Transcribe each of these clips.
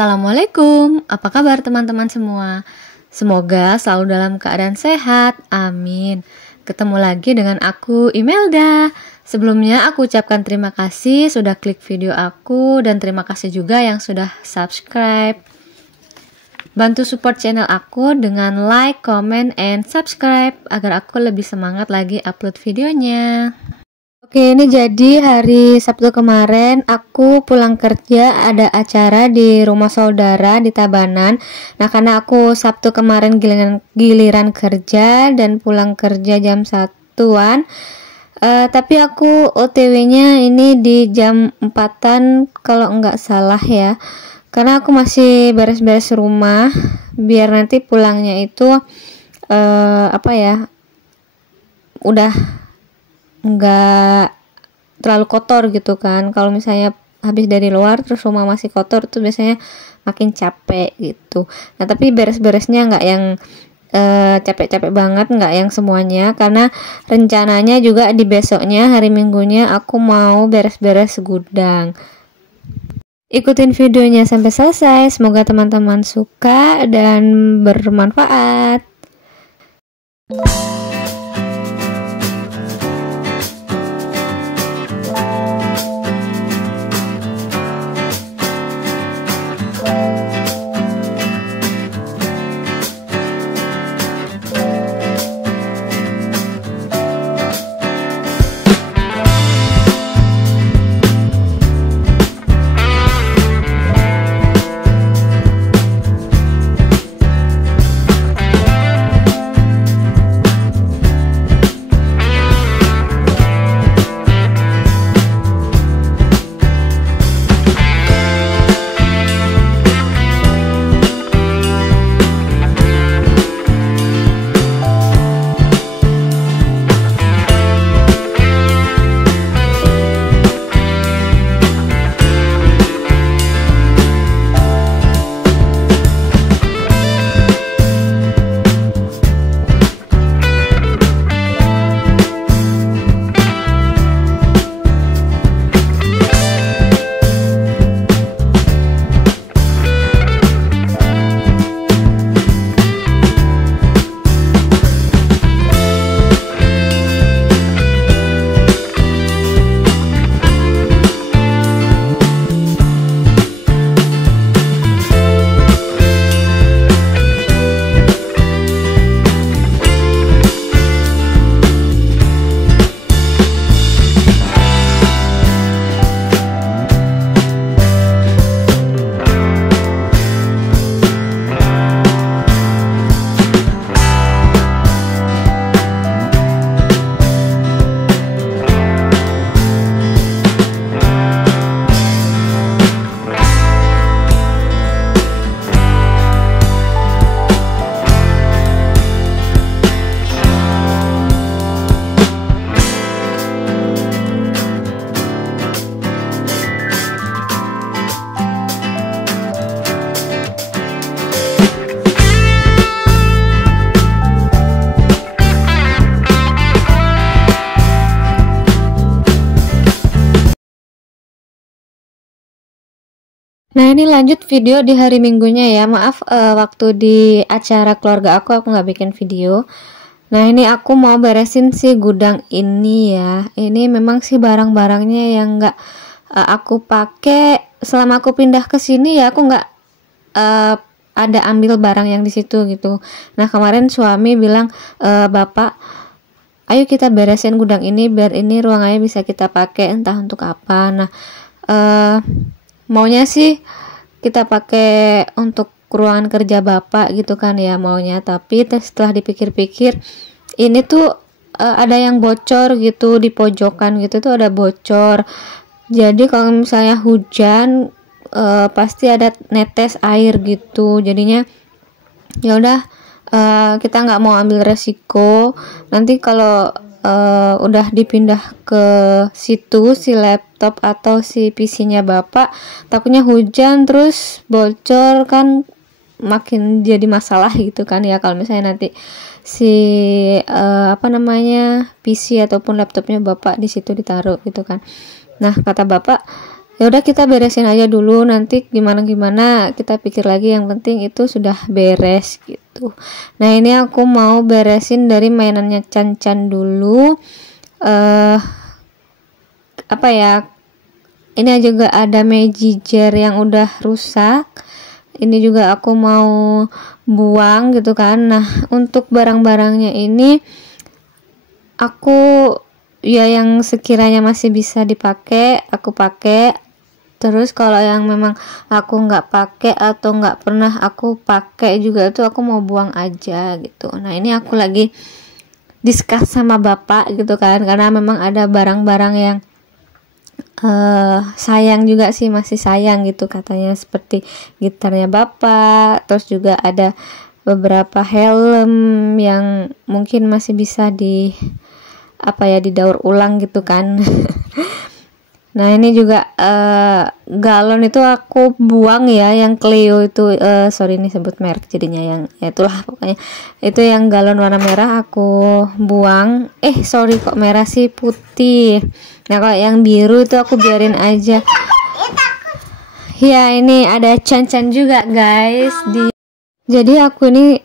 Assalamualaikum, apa kabar teman-teman semua? Semoga selalu dalam keadaan sehat, amin. Ketemu lagi dengan aku, Imelda. Sebelumnya aku ucapkan terima kasih sudah klik video aku dan terima kasih juga yang sudah subscribe. Bantu support channel aku dengan like, comment, and subscribe agar aku lebih semangat lagi upload videonya. Oke, ini jadi hari Sabtu kemarin aku pulang kerja, ada acara di rumah saudara di Tabanan. Nah, karena aku Sabtu kemarin giliran kerja dan pulang kerja jam 1-an, tapi aku OTW-nya ini di jam 4-an kalau nggak salah ya. Karena aku masih beres-beres rumah biar nanti pulangnya itu udah nggak terlalu kotor gitu kan. Kalau misalnya habis dari luar terus rumah masih kotor tuh biasanya makin capek gitu. Nah, tapi beres-beresnya nggak yang capek-capek banget, nggak yang semuanya, karena rencananya juga di besoknya hari Minggunya aku mau beres-beres gudang. Ikutin videonya sampai selesai, semoga teman-teman suka dan bermanfaat. Nah, ini lanjut video di hari Minggunya ya. Maaf, waktu di acara keluarga aku nggak bikin video. Nah, ini aku mau beresin si gudang ini ya. Ini memang sih barang-barangnya yang nggak aku pakai selama aku pindah ke sini ya. Aku nggak ada ambil barang yang di situ gitu. Nah, kemarin suami bilang, Bapak, ayo kita beresin gudang ini biar ini ruangannya bisa kita pakai entah untuk apa. Nah, maunya sih kita pakai untuk ruangan kerja Bapak gitu kan ya maunya, tapi setelah dipikir-pikir ini tuh ada yang bocor gitu di pojokan gitu tuh ada bocor. Jadi kalau misalnya hujan pasti ada netes air gitu. Jadinya ya udah kita nggak mau ambil resiko. Nanti kalau udah dipindah ke situ si laptop atau si PC-nya Bapak, takutnya hujan terus bocor kan makin jadi masalah gitu kan ya kalau misalnya nanti si PC ataupun laptopnya Bapak di situ ditaruh gitu kan. Nah, kata Bapak Ya udah kita beresin aja dulu, nanti gimana kita pikir lagi, yang penting itu sudah beres gitu. Nah ini aku mau beresin dari mainannya Chan dulu. Apa ya, ini juga ada magic jar yang udah rusak, ini juga aku mau buang gitu kan. Nah untuk barang-barangnya ini aku ya yang sekiranya masih bisa dipakai aku pakai. Terus kalau yang memang aku nggak pakai atau nggak pernah aku pakai juga itu aku mau buang aja gitu. Nah ini aku lagi discuss sama bapak gitu kan, karena memang ada barang-barang yang sayang juga sih, masih sayang gitu katanya, seperti gitarnya bapak, terus juga ada beberapa helm yang mungkin masih bisa didaur ulang gitu kan. Nah ini juga galon itu aku buang ya, yang Cleo itu sorry ini sebut merek jadinya, yang ya itulah pokoknya itu yang galon warna merah aku buang. Sorry kok merah sih, putih. Nah kalau yang biru itu aku biarin aja. Ya ini ada Chan juga guys. Jadi aku ini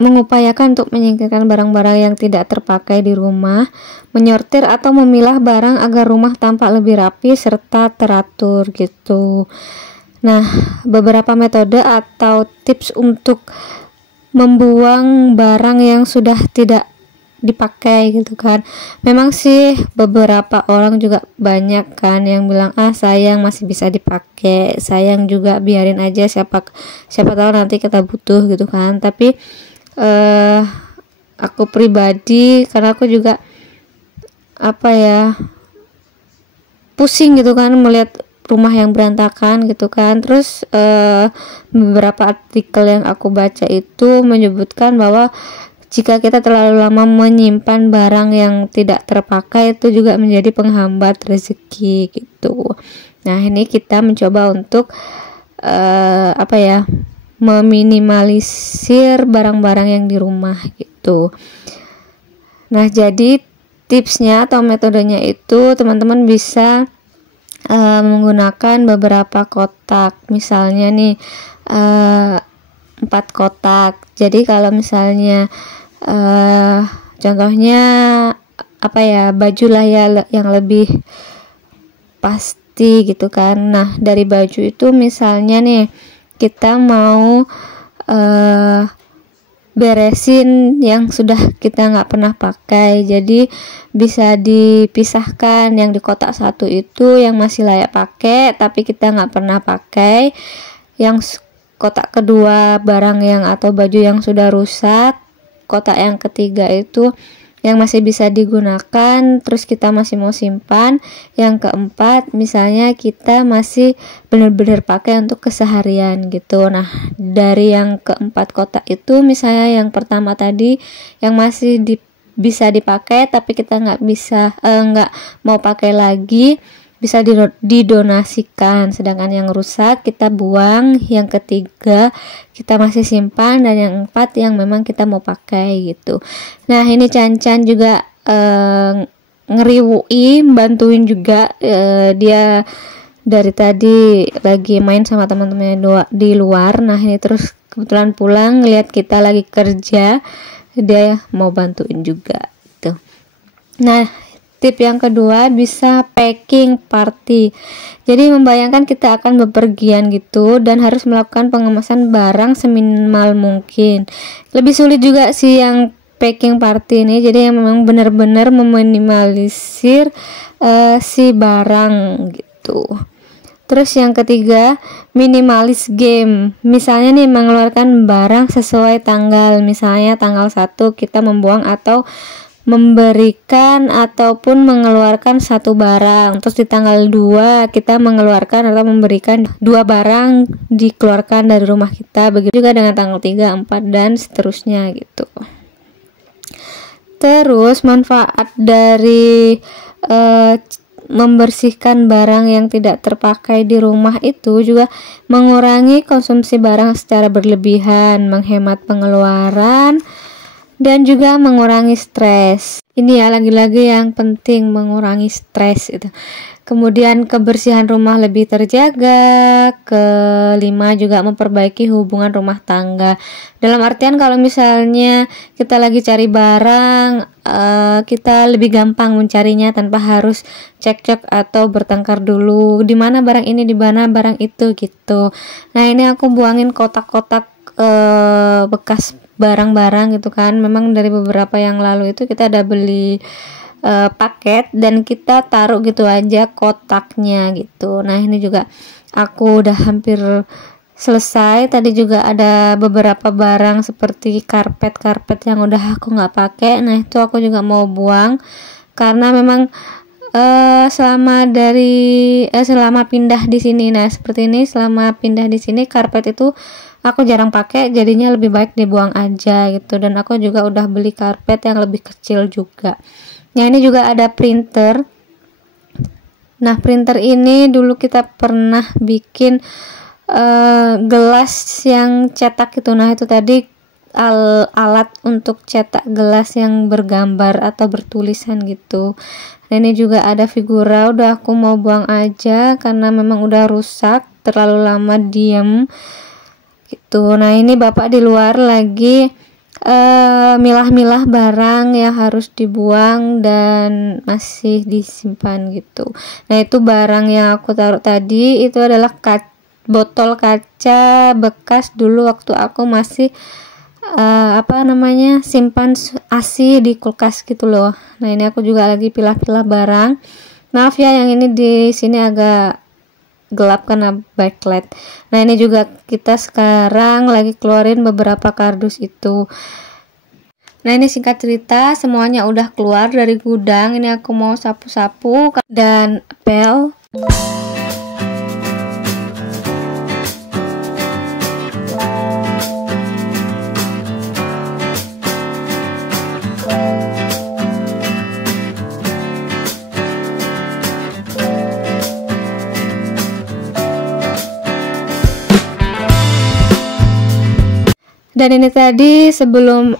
mengupayakan untuk menyingkirkan barang-barang yang tidak terpakai di rumah, menyortir atau memilah barang agar rumah tampak lebih rapi serta teratur gitu. Nah, beberapa metode atau tips untuk membuang barang yang sudah tidak dipakai gitu kan. Memang sih beberapa orang juga banyak kan yang bilang sayang masih bisa dipakai, sayang juga biarin aja, siapa tahu nanti kita butuh gitu kan. Tapi aku pribadi, karena aku juga pusing gitu kan melihat rumah yang berantakan gitu kan. Terus beberapa artikel yang aku baca itu menyebutkan bahwa jika kita terlalu lama menyimpan barang yang tidak terpakai itu juga menjadi penghambat rezeki gitu. Nah ini kita mencoba untuk meminimalisir barang-barang yang di rumah gitu. Nah jadi tipsnya atau metodenya itu teman-teman bisa menggunakan beberapa kotak, misalnya nih 4 kotak. Jadi kalau misalnya contohnya baju lah ya yang lebih pasti gitu kan. Nah dari baju itu misalnya nih kita mau beresin yang sudah kita nggak pernah pakai, jadi bisa dipisahkan. Yang di kotak 1 itu yang masih layak pakai tapi kita nggak pernah pakai, yang kotak kedua barang yang atau baju yang sudah rusak, kotak yang ketiga itu yang masih bisa digunakan terus kita masih mau simpan, yang keempat misalnya kita masih benar-benar pakai untuk keseharian gitu. Nah dari yang keempat kotak itu, misalnya yang pertama tadi yang masih bisa dipakai tapi kita nggak mau pakai lagi, bisa didonasikan, sedangkan yang rusak kita buang, yang ketiga kita masih simpan, dan yang 4 yang memang kita mau pakai gitu. Nah ini Chan juga ngeriwui, bantuin juga, dia dari tadi lagi main sama teman-temannya di luar. Nah ini terus kebetulan pulang ngeliat kita lagi kerja, dia mau bantuin juga gitu. Nah tip yang kedua bisa packing party. Jadi membayangkan kita akan bepergian gitu dan harus melakukan pengemasan barang seminimal mungkin. Lebih sulit juga sih yang packing party ini. Jadi yang memang benar-benar meminimalisir si barang gitu. Terus yang ketiga, minimalis game. Misalnya nih mengeluarkan barang sesuai tanggal. Misalnya tanggal 1 kita membuang atau memberikan ataupun mengeluarkan 1 barang, terus di tanggal 2 kita mengeluarkan atau memberikan 2 barang dikeluarkan dari rumah kita. Begitu juga dengan tanggal 3, 4 dan seterusnya gitu. Terus manfaat dari membersihkan barang yang tidak terpakai di rumah itu juga mengurangi konsumsi barang secara berlebihan, menghemat pengeluaran, dan juga mengurangi stres. Ini ya lagi-lagi yang penting, mengurangi stres itu. Kemudian kebersihan rumah lebih terjaga. Kelima juga memperbaiki hubungan rumah tangga. Dalam artian kalau misalnya kita lagi cari barang, kita lebih gampang mencarinya tanpa harus cekcok atau bertengkar dulu. Di mana barang ini, di mana barang itu gitu. Nah ini aku buangin kotak-kotak bekas barang-barang gitu kan. Memang dari beberapa yang lalu itu kita ada beli paket dan kita taruh gitu aja kotaknya gitu. Nah ini juga aku udah hampir selesai. Tadi juga ada beberapa barang seperti karpet yang udah aku nggak pakai. Nah itu aku juga mau buang karena memang selama pindah di sini, nah seperti ini, selama pindah di sini karpet itu aku jarang pakai, jadinya lebih baik dibuang aja gitu. Dan aku juga udah beli karpet yang lebih kecil juga. Nah ini juga ada printer. Nah printer ini dulu kita pernah bikin gelas yang cetak gitu. Nah itu tadi alat untuk cetak gelas yang bergambar atau bertulisan gitu. Nah ini juga ada figura, udah aku mau buang aja karena memang udah rusak, terlalu lama diem gitu. Nah ini bapak di luar lagi milah-milah barang yang harus dibuang dan masih disimpan gitu. Nah itu barang yang aku taruh tadi itu adalah botol kaca bekas dulu waktu aku masih simpan ASI di kulkas gitu loh. Nah ini aku juga lagi pilah-pilah barang. Maaf ya yang ini di sini agak gelap karena backlight. Nah ini juga kita sekarang lagi keluarin beberapa kardus itu. Nah ini singkat cerita semuanya udah keluar dari gudang. Ini aku mau sapu-sapu dan pel. Dan ini tadi sebelum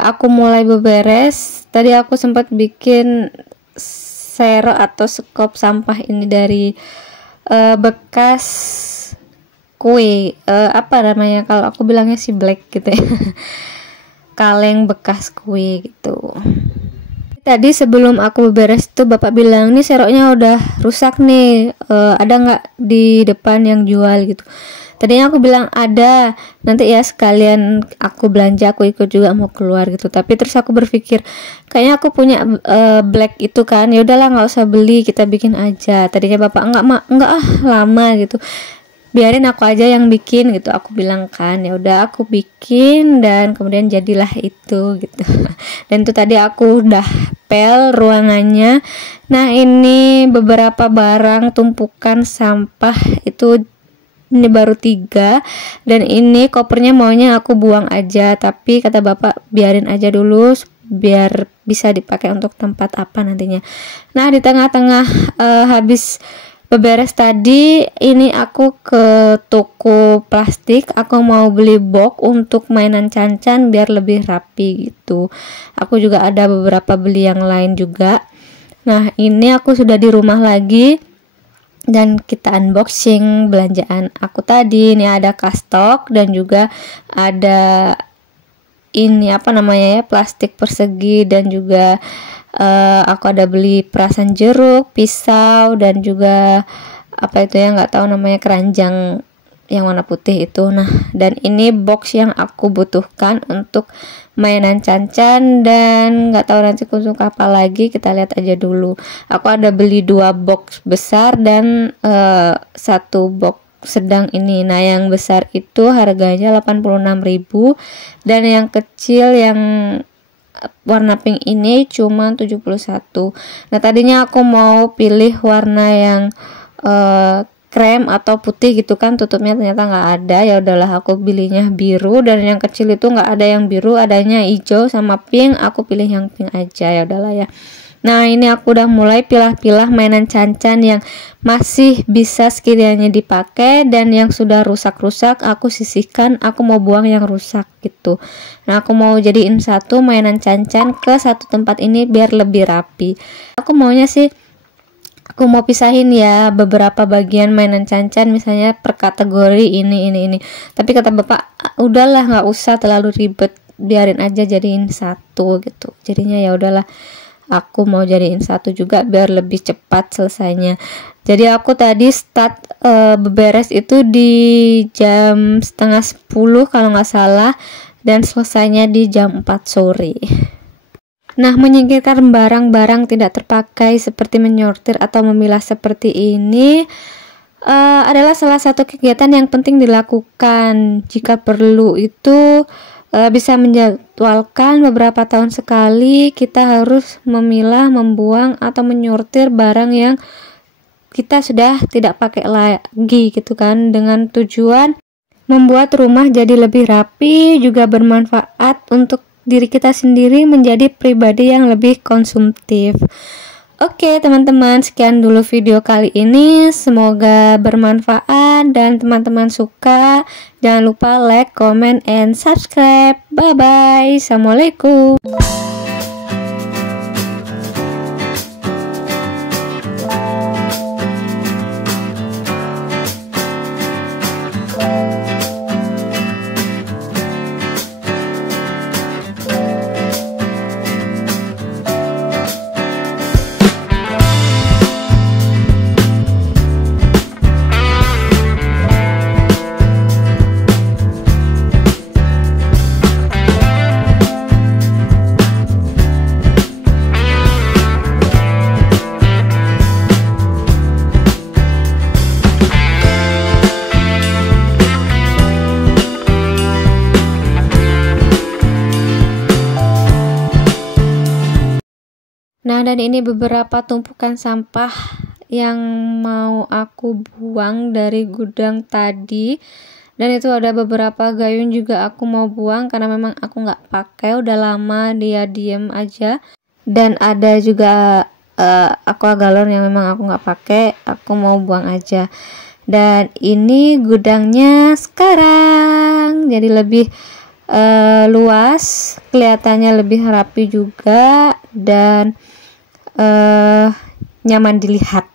aku mulai beberes, tadi aku sempat bikin sero atau sekop sampah ini dari bekas kue, kalau aku bilangnya si black gitu ya. Kaleng bekas kue gitu. Tadi sebelum aku beberes tuh bapak bilang, nih seroknya udah rusak nih, ada nggak di depan yang jual gitu. Tadinya aku bilang ada, nanti ya sekalian aku belanja, aku ikut juga mau keluar gitu. Tapi terus aku berpikir kayaknya aku punya black itu kan, ya udahlah nggak usah beli, kita bikin aja. Tadinya bapak enggak lama gitu, biarin aku aja yang bikin gitu. Aku bilang kan ya udah aku bikin dan kemudian jadilah itu gitu. Dan itu tadi aku udah pel ruangannya. Nah ini beberapa barang tumpukan sampah itu. Ini baru 3 dan ini kopernya maunya aku buang aja, tapi kata bapak biarin aja dulu biar bisa dipakai untuk tempat apa nantinya. Nah di tengah-tengah habis beberes tadi ini aku ke toko plastik, aku mau beli box untuk mainan Cancan biar lebih rapi gitu. Aku juga ada beberapa beli yang lain juga. Nah ini aku sudah di rumah lagi dan kita unboxing belanjaan aku tadi. Ini ada kastok dan juga ada ini plastik persegi dan juga aku ada beli perasan jeruk, pisau dan juga nggak tahu namanya, keranjang yang warna putih itu. Nah dan ini box yang aku butuhkan untuk mainan Cancan dan nggak tahu nanti untuk apa lagi, kita lihat aja dulu. Aku ada beli 2 box besar dan 1 box sedang ini. Nah yang besar itu harganya 86.000 dan yang kecil yang warna pink ini cuma 71. Nah tadinya aku mau pilih warna yang krem atau putih gitu kan, tutupnya ternyata nggak ada. Ya udahlah aku pilihnya biru, dan yang kecil itu nggak ada yang biru, adanya hijau sama pink. Aku pilih yang pink aja, ya udahlah ya. Nah, ini aku udah mulai pilah-pilah mainan Cancan yang masih bisa sekiranya dipakai, dan yang sudah rusak-rusak aku sisihkan, aku mau buang yang rusak gitu. Nah, aku mau jadiin satu mainan Cancan ke satu tempat ini biar lebih rapi. Aku maunya sih aku mau pisahin ya beberapa bagian mainan Cancan, misalnya per kategori ini. Tapi kata bapak, udahlah nggak usah terlalu ribet, biarin aja jadiin satu gitu. Jadinya ya udahlah, aku mau jadiin satu juga biar lebih cepat selesainya. Jadi aku tadi start beberes itu di jam setengah 10 kalau nggak salah, dan selesainya di jam 4 sore. Nah, menyingkirkan barang-barang tidak terpakai seperti menyortir atau memilah seperti ini adalah salah satu kegiatan yang penting dilakukan. Jika perlu itu bisa menjadwalkan beberapa tahun sekali kita harus memilah, membuang atau menyortir barang yang kita sudah tidak pakai lagi gitu kan, dengan tujuan membuat rumah jadi lebih rapi, juga bermanfaat untuk diri kita sendiri menjadi pribadi yang lebih konsumtif. Oke teman-teman, sekian dulu video kali ini, semoga bermanfaat dan teman-teman suka. Jangan lupa like, comment, and subscribe. Bye bye, assalamualaikum. Nah, dan ini beberapa tumpukan sampah yang mau aku buang dari gudang tadi. Dan itu ada beberapa gayung juga aku mau buang karena memang aku nggak pakai, udah lama dia diem aja. Dan ada juga aqua galon yang memang aku nggak pakai, aku mau buang aja. Dan ini gudangnya sekarang jadi lebih luas, kelihatannya lebih rapi juga, dan nyaman dilihat.